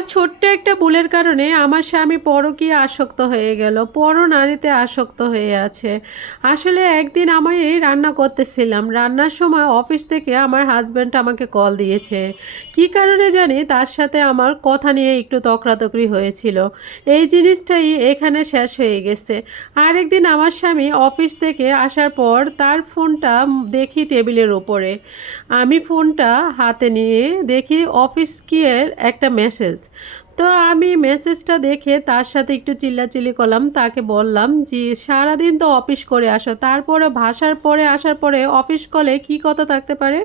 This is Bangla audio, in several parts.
আমার ছোট্ট একটা ভুলের কারণে আমার স্বামী পরকীয়া আসক্ত হয়ে গেল পর নারীতে আসক্ত হয়ে আছে। আসলে একদিন আমি রান্না করতেছিলাম। রান্নার সময় অফিস থেকে আমার হাজব্যান্ড আমাকে কল দিয়েছে। কি কারণে জানি তার সাথে আমার কথা নিয়ে একটু তকরাতকরি হয়েছিল। এই জিনিসটাই এখানে শেষ হয়ে গেছে। আরেকদিন আমার স্বামী অফিস থেকে আসার পর তার ফোনটা দেখি টেবিলের ওপরে আমি ফোনটা হাতে নিয়ে দেখি অফিস কিয়ের একটা মেসেজ তো আমি মেসেজটা দেখে তার সাথে একটু চিল্লাচিল্লি করলাম, তাকে বললাম যে, সারাদিন তো অফিস করে আসো, তারপরে ভাষার পরে আসার পরে অফিস কলে কি কথা থাকতে পারে?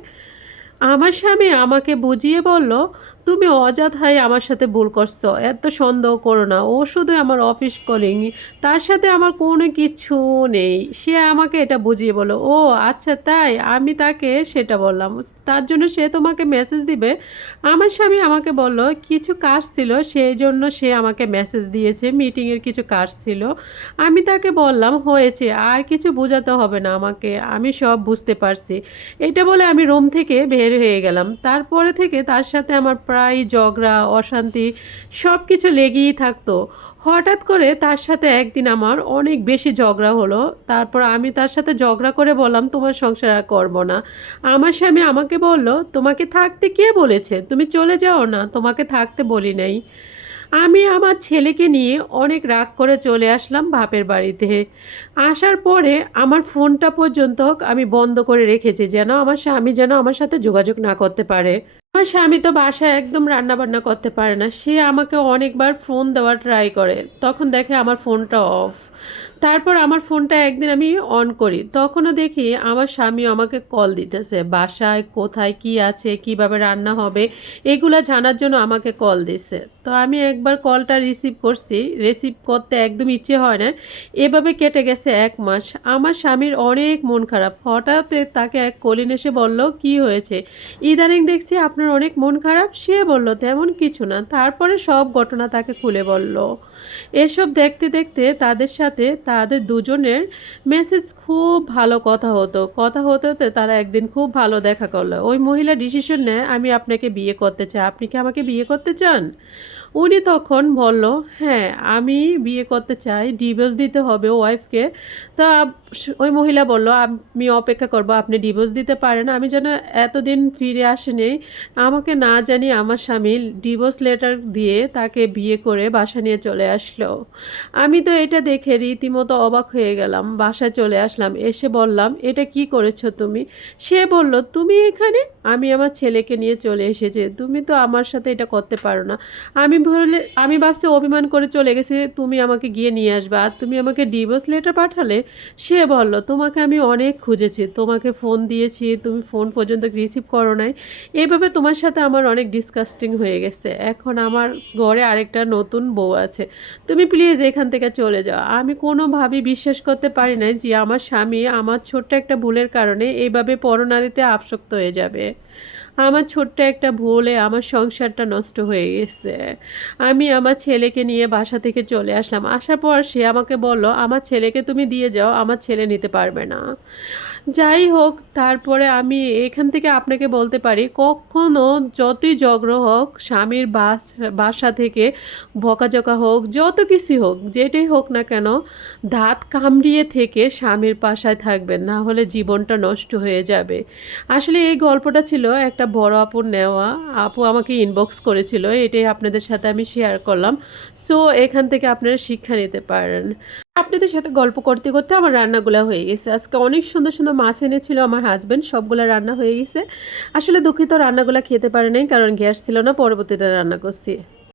আমার স্বামী আমাকে বুঝিয়ে বলল তুমি অযথাই আমার সাথে ভুল করছ। এত সন্দেহ করো না। ও শুধু আমার অফিস কলিং তার সাথে আমার কোনো কিছু নেই। সে আমাকে এটা বুঝিয়ে বলো ও আচ্ছা তাই আমি তাকে সেটা বললাম। তার জন্য সে তোমাকে মেসেজ দিবে? আমার স্বামী আমাকে বলল, কিছু কাজ ছিল, সেই জন্য সে আমাকে মেসেজ দিয়েছে। মিটিংয়ের কিছু কাজ ছিল। আমি তাকে বললাম, হয়েছে, আর কিছু বোঝাতে হবে না আমাকে। আমি সব বুঝতে পারছি। এটা বলে আমি রুম থেকে বের হয়ে গেলাম। তারপরে থেকে তার সাথে আমার প্রায়, ঝগড়া, অশান্তি সব কিছু লেগেই থাকতো। হঠাৎ করে তার সাথে একদিন আমার অনেক বেশি ঝগড়া হলো। তারপর আমি তার সাথে ঝগড়া করে বললাম, তোমার সংসার আর করব না। আমার স্বামী আমাকে বলল, তোমাকে থাকতে কে বলেছে? তুমি চলে যাও না, তোমাকে থাকতে বলি নাই। আমি আমার ছেলেকে নিয়ে অনেক রাগ করে চলে আসলাম বাপের বাড়িতে। আসার পরে আমার ফোনটা পর্যন্ত আমি বন্ধ করে রেখেছি, যেন আমার স্বামী যেন আমার সাথে যোগাযোগ না করতে পারে। আমার স্বামী তো বাসায় একদম রান্না বান্না করতে পারে না। সে আমাকে অনেকবার ফোন দেওয়ার ট্রাই করে। তখন দেখে আমার ফোনটা অফ তারপর আমার ফোনটা একদিন আমি অন করি। তখনও দেখি আমার স্বামী আমাকে কল দিতেছে। বাসায় কোথায় কি আছে, কীভাবে রান্না হবে, এগুলা জানার জন্য আমাকে কল দিছে। তো আমি একবার কলটা রিসিভ করছি। রিসিভ করতে একদম ইচ্ছে হয় না। এভাবে কেটে গেছে এক মাস। আমার স্বামীর অনেক মন খারাপ। হঠাৎ তাকে এক কলিন এসে বলল, কি হয়েছে? ইদানিং দেখছি আপনার অনেক মন খারাপ, সে বলল, তেমন কিছু না। তারপরে সব ঘটনা তাকে খুলে বলল। এসব দেখতে দেখতে তাদের সাথে তাদের দুজনের মেসেজ খুব ভালো কথা হতো। কথা হতে হতে তারা একদিন খুব ভালো দেখা করল। ওই মহিলা ডিসিশন নেয়, আমি আপনাকে বিয়ে করতে চাই। আপনি কি আমাকে বিয়ে করতে চান? উনি তখন বলল হ্যাঁ আমি বিয়ে করতে চাই ডিভোর্স দিতে হবে ওয়াইফকে তা ওই মহিলা বলল, আমি অপেক্ষা করব, আপনি ডিভোর্স দিতে পারেন। আমি যেন এতদিন ফিরে আসেনি আমাকে না জানি আমার স্বামী ডিভোর্স লেটার দিয়ে তাকে বিয়ে করে বাসা নিয়ে চলে আসলো। আমি তো এটা দেখে রীতিমতো অবাক হয়ে গেলাম, বাসায় চলে আসলাম, এসে বললাম, এটা কি করেছ তুমি? সে বলল, তুমি এখানে? আমি আমার ছেলেকে নিয়ে চলে এসেছি, তুমি তো আমার সাথে এটা করতে পারো না। আমি বলে আমি ভাবছি অভিমান করে চলে গেছি, তুমি আমাকে গিয়ে নিয়ে আসবে। আর তুমি আমাকে ডিভোর্স লেটার পাঠালে, সে বলল, তোমাকে আমি অনেক খুঁজেছি, তোমাকে ফোন দিয়েছি, তুমি ফোন পর্যন্ত রিসিভ করো নাই। এভাবে তোমার সাথে আমার অনেক ডিসকাস্টিং হয়ে গেছে। এখন আমার ঘরে আরেকটা নতুন বউ আছে। তুমি প্লিজ এখান থেকে চলে যাও। আমি কোনোভাবেই বিশ্বাস করতে পারি না যে আমার স্বামী আমার ছোট্ট একটা ভুলের কারণে এইভাবে পরনারীতে আসক্ত হয়ে যাবে। আমার ছোট্ট একটা ভুলে আমার সংসারটা নষ্ট হয়ে গেছে। আমি আমার ছেলেকে নিয়ে বাসা থেকে চলে আসলাম। আসার পর সে আমাকে বলল, আমার ছেলেকে তুমি দিয়ে যাও, আমার ছেলে নিতে পারবে না। যাই হোক, তারপরে আমি এখান থেকে আপনাকে বলতে পারি, কখনো যতই জগ্র হোক, স্বামীর বাস, বাসা থেকে বকাঝকা হোক, যত কিছু হোক, যেটাই হোক না কেন, দাঁত কামড়িয়ে থেকে স্বামীর পাশায় থাকবেন, না হলে জীবনটা নষ্ট হয়ে যাবে। আসলে এই গল্পটা ছিল একটা বড় আপুর নেওয়া, আপু আমাকে ইনবক্স করেছিল, এটাই আপনাদের সাথে আমি শেয়ার করলাম। সো এখান থেকে আপনারা শিক্ষা নিতে পারেন। আপনাদের সাথে গল্প করতে করতে আমার রান্নাগুলো হয়ে গেছে। আজকে অনেক সুন্দর সুন্দর মাছ এনেছিল আমার হাজব্যান্ড সবগুলো রান্না হয়ে গেছে। আসলে দুঃখিত, রান্নাগুলো খেতে পারে নাই, কারণ গ্যাস ছিল না পরবর্তীটা রান্না করছি।